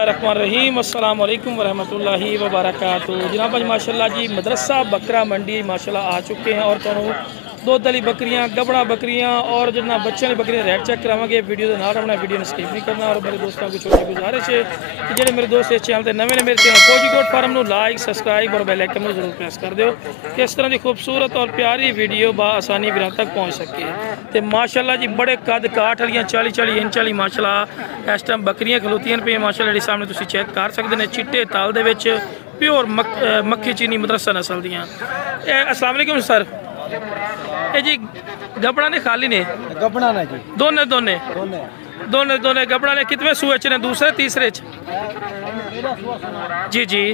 रहमान रहीम अस्सलाम वालेकुम वरहमतुल्लाहि वबरकातुहू। जनाब आज माशाल्लाह जी मदरसा बकरा मंडी माशाल्लाह आ चुके हैं और तुहानू दुध वाली बकरियां गबड़ा बकरियां और जिन्ना बच्चों की बकरियां रेट चेक करावे वीडियो के नाल अपना वीडियो स्किप नहीं करना। और मेरे दोस्तों को छोटी गुजारिश है कि जो मेरे दोस्त इस चैनल पर नवे ने मेरे चैनल फौजी गोट फार्म को लाइक सबसक्राइब और बेल आइकन जरूर प्रेस कर दो कि इस तरह की खूबसूरत और प्यारी वीडियो बआसानी वीरों तक पहुँच सके। तो माशाल्लाह जी बड़े कद काठ वाली 40-40 इंच वाली माशाल्लाह इस टाइम बकरियां खलोतियां पे माशाल्लाह जी सामने तुम चेक कर सकते हैं। चिट्टे ताल दे विच प्योर मक्खी चीनी मदरसा नस्ल दियां। अस्सलाम वालेकुम सर, ये जी गबड़ा ने खाली ने गबड़ा ने जी दोने दोने दोने दोने गबड़ा ने कितने सूए च ने? दूसरे तीसरे च? जी जी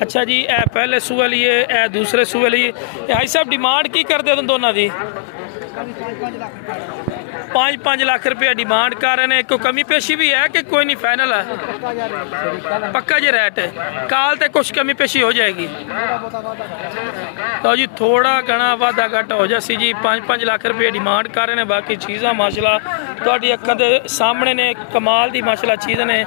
अच्छा जी ए पहले सूए लिए ए दूसरे सूए लिए। भाई साहब डिमांड की करते हो दोनों की? 5-5 लाख रुपया डिमांड कर रहे हैं। कोई कमी पेशी भी है कि कोई नहीं फाइनल है? पक्का जी रेट है। काल तक कुछ कमी पेशी हो जाएगी तो जी थोड़ा घना वाधा घट हो जासी जी। 5-5 लाख रुपये डिमांड कर रहे हैं। बाकी चीज़ा माशाल्लाह तुहाडी अक्खां दे सामने ने, कमाल दी माशाल्लाह चीज़ ने।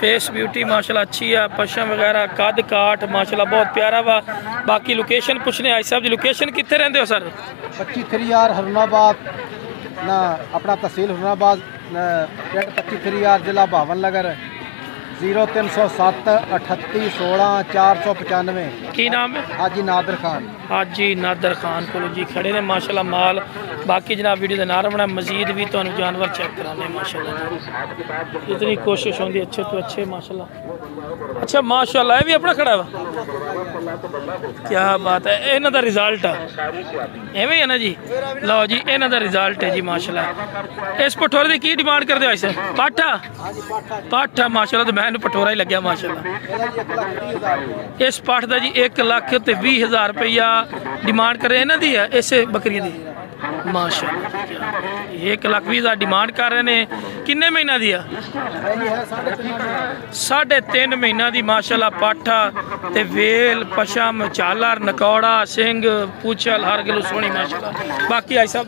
फेस ब्यूटी माशाल्लाह अच्छी है, पशम वगैरह कद काठ माशाल्लाह बहुत प्यारा वा। बाकी लोकेशन पूछने आई साहब जी, लोकेशन कितने रहंदे हो सर? 25 थरियार हरनाबाद ना अपना तहसील हुरनाबाद पिंड 25 थरियार जिला भावन नगर 0307 38 16 495। की नाम है? हाजी नादर खान। हाजी नादर खान को जी खड़े ने माशाल्लाह माल। बाकी जनाब वीडियो के नाल बना मजीद भी तो जानवर चेक कराने माशाल्लाह जी। इतनी कोशिश होंगी अच्छे तो अच्छे माशाल्लाह। अच्छा माशाल्लाह ये भी अपना खड़ा है, क्या बात है। इन्हों का रिजल्ट एवं है ना जी? लो जी इन्हों का रिजल्ट है जी माशाल्लाह। इस पठोरे की की डिमांड करते हो? इस पाठा पाठा माशाल्लाह तो मैं पठोरा ही लग्या माशाल्लाह। इस पाठ का जी 1,20,000 रुपया डिमांड करे इन्हों की है इस बकरी की माशाल्लाह। 1,20,000 डिमांड कर रहे हैं। किन्ने महीना दी है? 3.5 महीना दी माशाल्लाह। पाठा ते वेल पशम झालर नकौड़ा सिंह पूछल हर गलो सोहनी माशाल्लाह। बाकी आई साहब